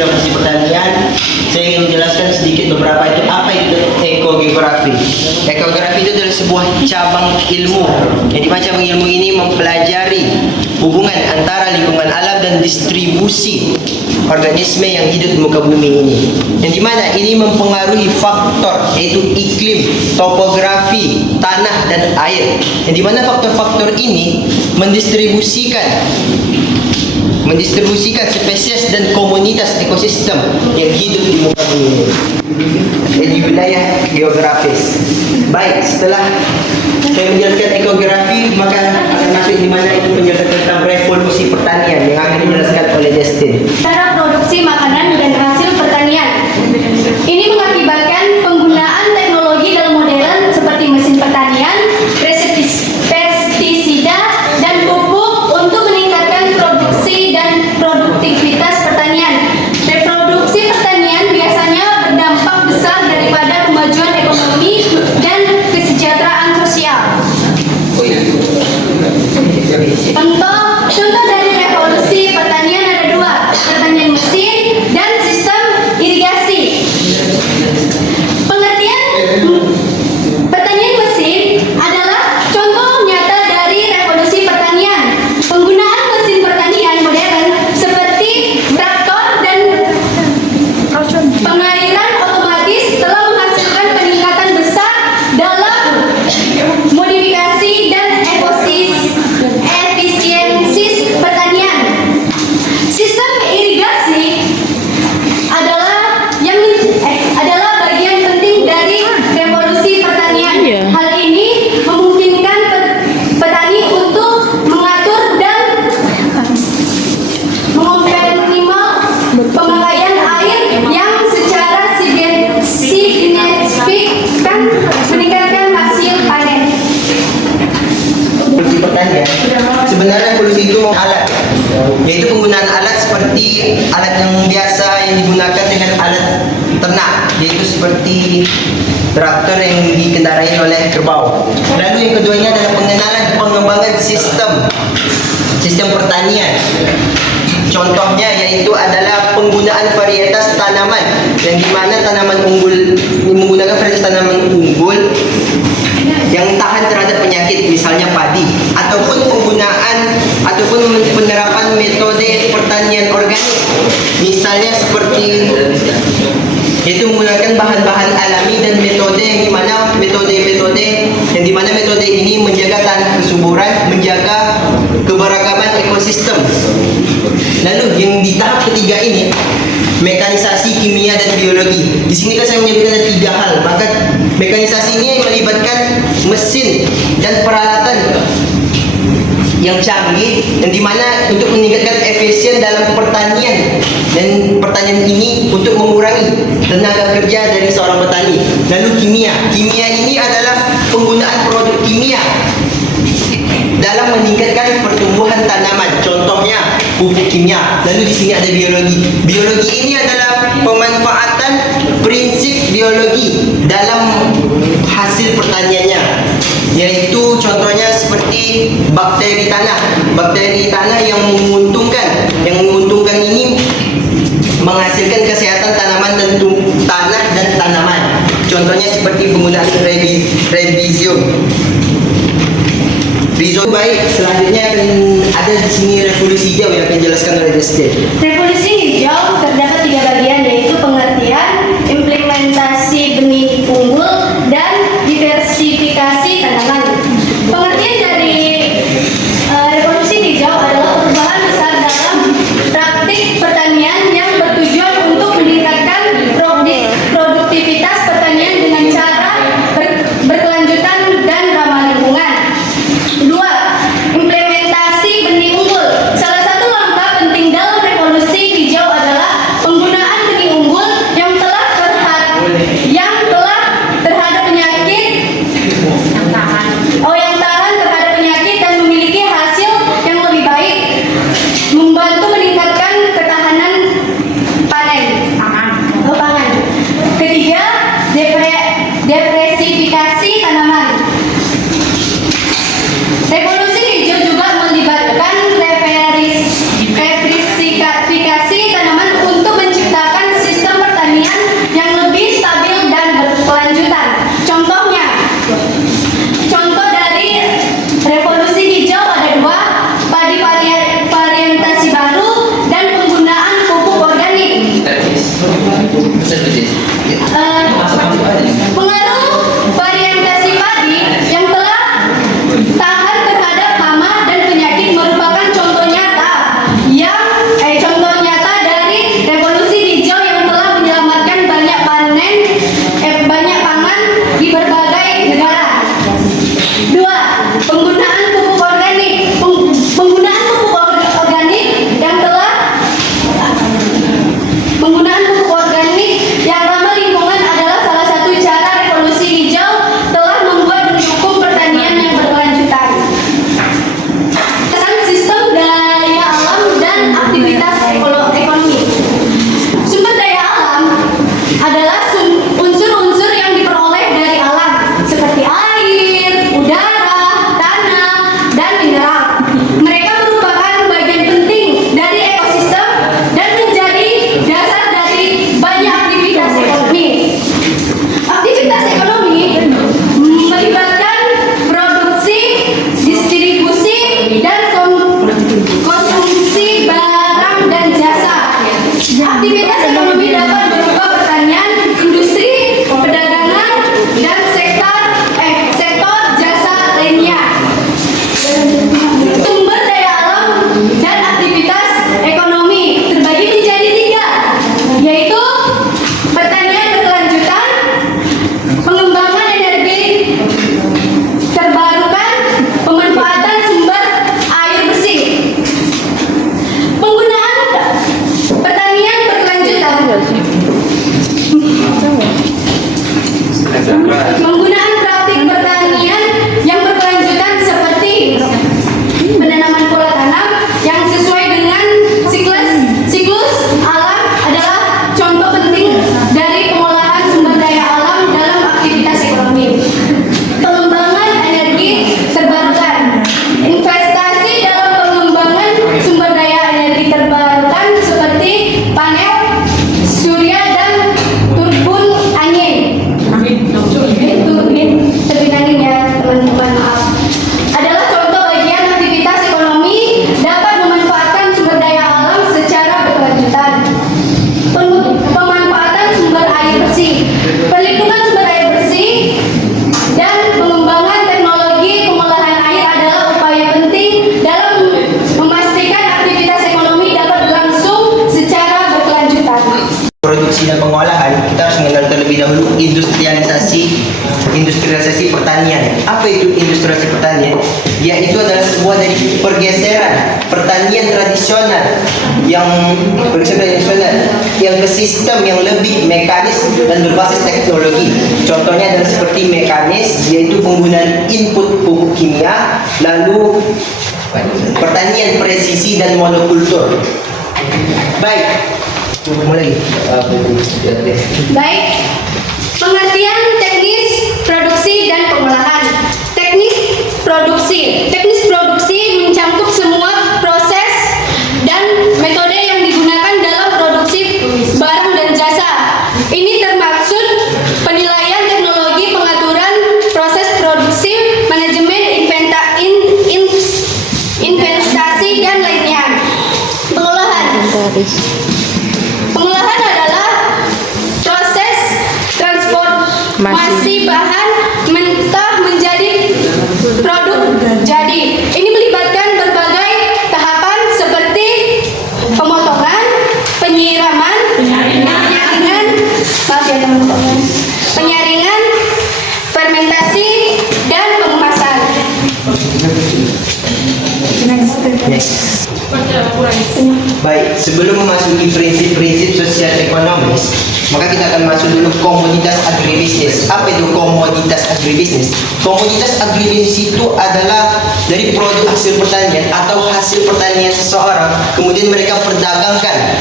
dalam fungsi pertanian, saya ingin menjelaskan sedikit beberapa itu apa itu ekogeografi. Ekogeografi itu adalah sebuah cabang ilmu. Jadi cabang ilmu ini mempelajari hubungan antara lingkungan alam dan distribusi organisme yang hidup di muka bumi ini. Yang dimana ini mempengaruhi faktor yaitu iklim, topografi, tanah dan air. Yang dimana faktor-faktor ini mendistribusikan spesies dan komunitas ekosistem yang hidup di muka bumi ini. Jadi wilayah geografis. Baik, setelah saya menjelaskan ekogeografi, maka akan masuk di mana itu penjelasan tentang revolusi pertanian yang akan dijelaskan oleh Justin. Cara produksi makanan dan hasil pertanian. Ini mengakibatkan penggunaan teknologi dalam modern seperti mesin pertanian, pestisida, dan pupuk untuk meningkatkan produksi dan produktivitas pertanian. Reproduksi pertanian biasanya berdampak besar daripada kemajuan ekonomi dan kesejahteraan sosial. Contoh dari revolusi pertanian ada dua, pertanian mesin dan sistem irigasi. Pengertian pertanian mesin adalah contoh nyata dari revolusi pertanian. Penggunaan mesin pertanian modern seperti traktor dan pengairan otomatis telah menghasilkan peningkatan besar dalam modifikasi dan efisiensi pertanian. Sistem irigasi adalah bagian penting dari revolusi pertanian. Hal ini memungkinkan petani untuk mengatur dan mengoptimal pemakaian air yang secara signifikan meningkatkan hasil panen. Revolusi pertanian, sebenarnya revolusi itu alat, yaitu penggunaan alat seperti alat yang biasa yang digunakan dengan alat ternak, yaitu seperti traktor yang dikendarai oleh kerbau. Lalu yang keduanya adalah pengembangan sistem pertanian. Contohnya yaitu adalah penggunaan varietas tanaman, yang dimana menggunakan varietas tanaman unggul yang tahan terhadap penyakit, misalnya padi, ataupun penerapan metode pertanian organik, misalnya seperti yaitu menggunakan bahan-bahan alami dan metode ini menjaga tanah kesuburan, menjaga keberagaman ekosistem. Lalu yang di tahap ketiga ini, mekanisasi, kimia dan biologi. Di sini kan saya menyebutkan ada 3 hal. Maka mekanisasi ini melibatkan mesin dan peralatan yang canggih, yang dimana untuk meningkatkan efisien dalam pertanian, dan pertanian ini untuk mengurangi tenaga kerja dari seorang petani. Lalu kimia ini adalah penggunaan produk kimia dalam meningkatkan pertumbuhan tanaman, contohnya pupuk kimia. Lalu di sini ada biologi ini adalah pemanfaatan prinsip biologi dalam hasil pertaniannya, yaitu contohnya seperti bakteri tanah yang menguntungkan ini menghasilkan kesehatan tanaman dan tanah dan tanaman. Contohnya seperti penggunaan rhizobium. Baik, selanjutnya akan ada di sini revolusi hijau yang akan dijelaskan oleh Justin. Revolusi hijau terdapat 3 bagian, yaitu pengertian, implementasi benih unggul, dan diversifikasi tanaman. Pengertian dari revolusi hijau adalah perubahan besar dalam praktik pertanian yang bertujuan untuk meningkatkan produktivitas pertanian dengan cara berkelanjutan dan ramah lingkungan. 2. Implementasi benih unggul. Salah satu langkah penting dalam revolusi ekonomi dapat berupa pertanian, industri, perdagangan, dan sektor jasa lainnya. Sumber daya alam dan aktivitas ekonomi terbagi menjadi 3, yaitu pertanian berkelanjutan, pengembangan energi terbarukan, pemanfaatan sumber air bersih. Penggunaan pertanian berkelanjutan. Penggunaan praktik pertanian yang berkelanjutan seperti penanaman pola tanam yang sesuai dengan siklus alam adalah contoh penting dari pengolahan sumber daya alam dalam aktivitas ekonomi. Pengembangan energi terbarukan. Investasi dalam pengembangan sumber daya energi terbarukan seperti panel surya dan turbin angin. Turbin angin ya teman-teman, maaf. Adalah contoh bagian aktivitas ekonomi dapat memanfaatkan sumber daya alam secara berkelanjutan. Pemanfaatan sumber air bersih. Perlindungan sumber air bersih dan pengembangan teknologi pengolahan air adalah upaya penting dalam memastikan aktivitas ekonomi dapat berlangsung secara berkelanjutan. Produksi dan pengolahan, kita harus mengenal terlebih dahulu industrialisasi pertanian. Apa itu industrialisasi pertanian? Yaitu adalah sebuah dari pergeseran pertanian tradisional yang ke sistem yang lebih mekanis dan berbasis teknologi. Contohnya adalah seperti mekanis, yaitu penggunaan input pupuk kimia, lalu pertanian presisi dan monokultur. Baik. Mulai. Baik. Pengertian teknis produksi dan pengolahan. Teknis produksi. Teknis produksi mencakup semua proses dan metode yang digunakan dalam produksi barang dan jasa. Ini termaksud penilaian teknologi, pengaturan proses produksi, manajemen investasi dan lainnya. Pengolahan. Pengolahan adalah proses transformasi bahan mentah menjadi produk jadi. Ini melibatkan berbagai tahapan seperti pemotongan, penyiraman, penyaringan, fermentasi, dan pengemasan. Baik, sebelum memasuki prinsip-prinsip sosial ekonomis, maka kita akan masuk dulu komoditas agribisnis. Apa itu komoditas agribisnis? Komoditas agribisnis itu adalah dari produk hasil pertanian atau hasil pertanian seseorang, kemudian mereka perdagangkan.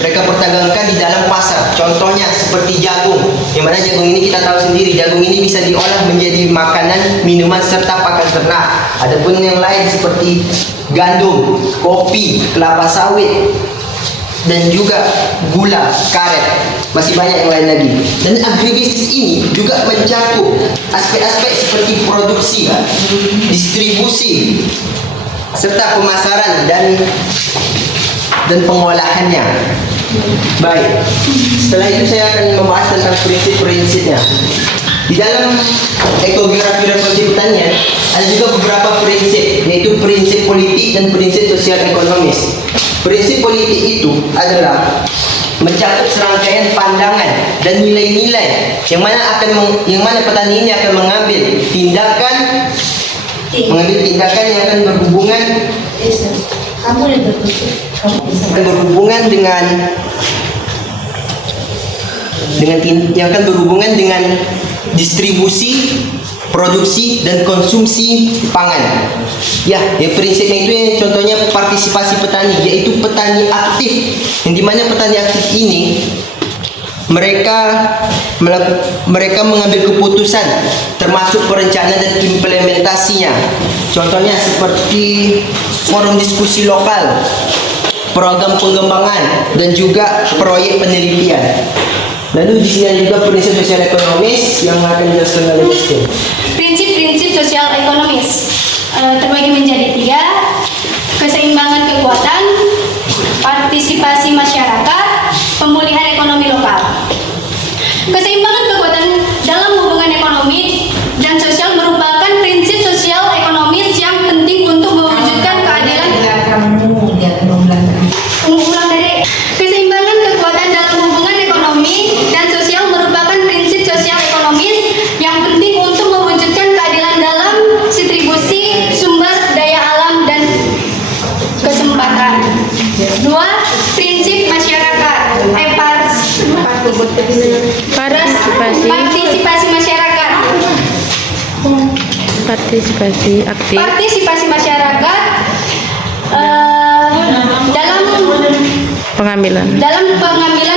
Mereka perdagangkan di dalam pasar. Contohnya seperti jagung, yang mana jagung ini kita tahu sendiri, jagung ini bisa diolah menjadi makanan, minuman, serta pakan ternak. Adapun yang lain seperti gandum, kopi, kelapa sawit, dan juga gula, karet. Masih banyak yang lain lagi. Dan agribisnis ini juga mencakup aspek-aspek seperti produksi, distribusi, serta pemasaran dan pengolahannya. Baik, setelah itu saya akan membahas tentang prinsip-prinsipnya. Di dalam ekografi revolusi pertanian ada juga beberapa prinsip, yaitu prinsip politik dan prinsip sosial ekonomis. Prinsip politik itu adalah mencakup serangkaian pandangan dan nilai-nilai yang mana petani ini akan mengambil tindakan yang akan berhubungan dengan distribusi, produksi, dan konsumsi pangan. Ya, prinsipnya itu contohnya partisipasi petani, yaitu petani aktif. Yang dimana petani aktif ini mereka mengambil keputusan termasuk perencanaan dan implementasinya. Contohnya seperti forum diskusi lokal, program pengembangan, dan juga proyek penelitian. Lalu di sini ada juga prinsip sosial ekonomis yang akan dijelaskan oleh Christine. Prinsip-prinsip sosial ekonomis terbagi menjadi 3: keseimbangan kekuatan, partisipasi masyarakat, pemulihan Partisipasi masyarakat. Partisipasi aktif. Partisipasi masyarakat dalam Pengambilan. pengambilan